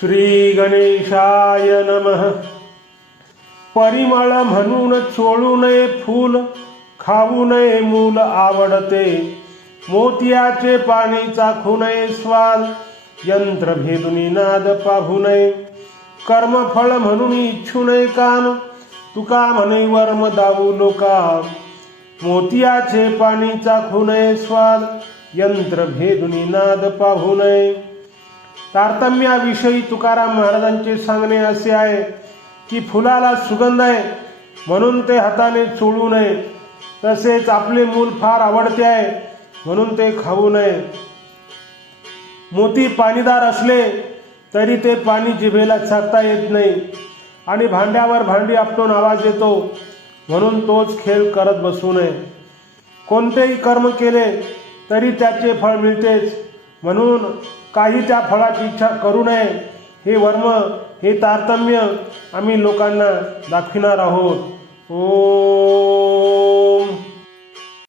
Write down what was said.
श्री गणेशाय नमः. परिमळ म्हणून चोळू नये फूल खाऊ नये मूल आवडते. मोतियाचे पाणी चाखू नये स्वाद यंत्र भेदुनी नाद पाहू नये कर्मफळ म्हणून इच्छू नये कान तुका म्हणे वर्म दाऊ लोका. मोतियाचे पाणी चाखू नये स्वाद यंत्र भेदुनी नाद पाहू नये तारतम्याविषयी तुकाराम महाराजांचे सांगणे असे आहे की फुलाला सुगंध आहे म्हणून ते हाताने चोळू नये. तसेच आपले मूल फार आवडते आहे म्हणून ते खाऊ नये. मोती पाणीदार असले तरी ते पाणी जिभेला चाकता येत नाही आणि भांड्यावर भांडी आपटून आवाज येतो म्हणून तोच खेळ करत बसू नये. कोणतेही कर्म केले तरी त्याचे फळ मिळतेच म्हणून काही त्या फळाची इच्छा करू नये. हे वर्म हे तारतम्य आम्ही लोकांना दाखविणार आहोत. ओ